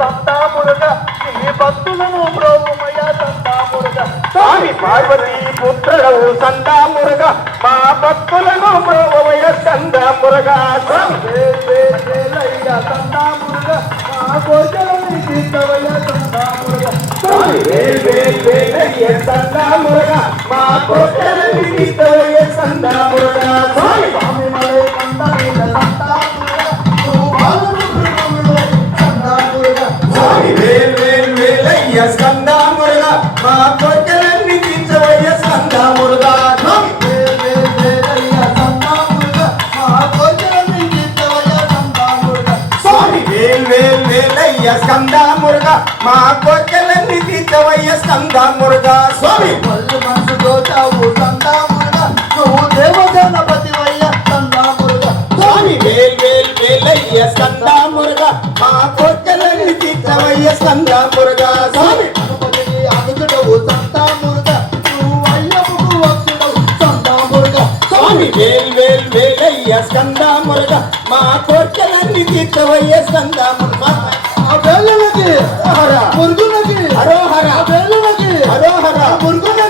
సంతాములుగా నీ భక్తులను ప్రోగుమయ్యా సంతాములుగా స్వామి పార్వతీ పుత్రుడవు సంతాములుగా మా భక్తులను ప్రోగుమయ్య సంతాములుగా సంతాములుగా మా కోశలని తీసుకోవయ్యా సంతాములుగా స్వామి సంతాములుగా తీర్చవయ్య స్కందా మురుగా. మా కోరికలన్నీ తీర్చవయ్య స్కందా మురుగా. స్కంద మురుగ మా కోరికలన్నీ తీర్చవయ్య స్కంద మురుగ. స్వామి పళ్ళు మనసు దోచావు స్కంద మురుగ నువ్వు దేవగణపతి వయ్య స్కంద మురుగ. స్వామి వేల్ వేల్ వేలయ్య స్కంద మురుగ మా కోరికలన్నీ తీర్చవయ్య స్కంద మురుగ. వేల్ వేల్ వేలయ్య స్కంద మురగ మా కోర్కెలన్నీ తీర్చవయ్య స్కంద మురగ మురుగునకి హరోహర వేలునకి హరోహర మురుగునకి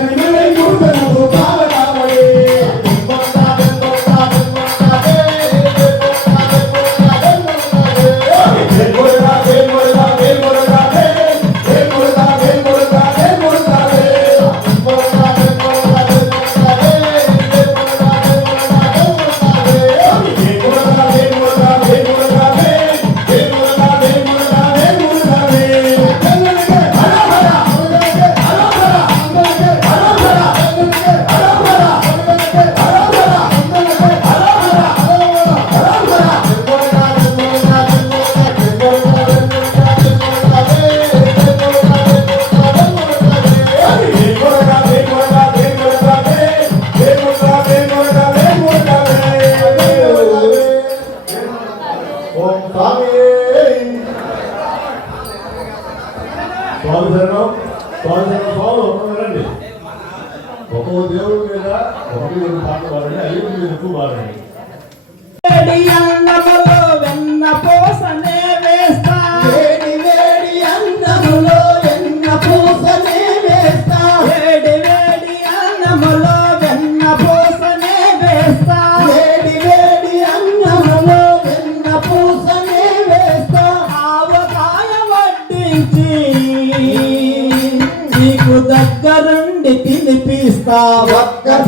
వెన్న పోసనే వేస్తా వేడి వేడి అన్నములో వెన్న పోసనే వేస్తా. వేడి వేడి అన్నములో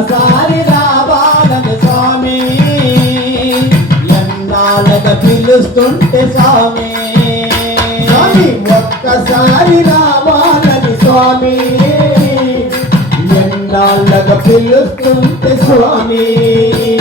ఒక్కసారి రావాలని స్వామి. ఎన్నాళ్ళగా పిలుస్తుంటే స్వామి. స్వామి. ఒక్కసారి రావాలని స్వామి. ఎన్నాళ్ళగా పిలుస్తుంటే స్వామి.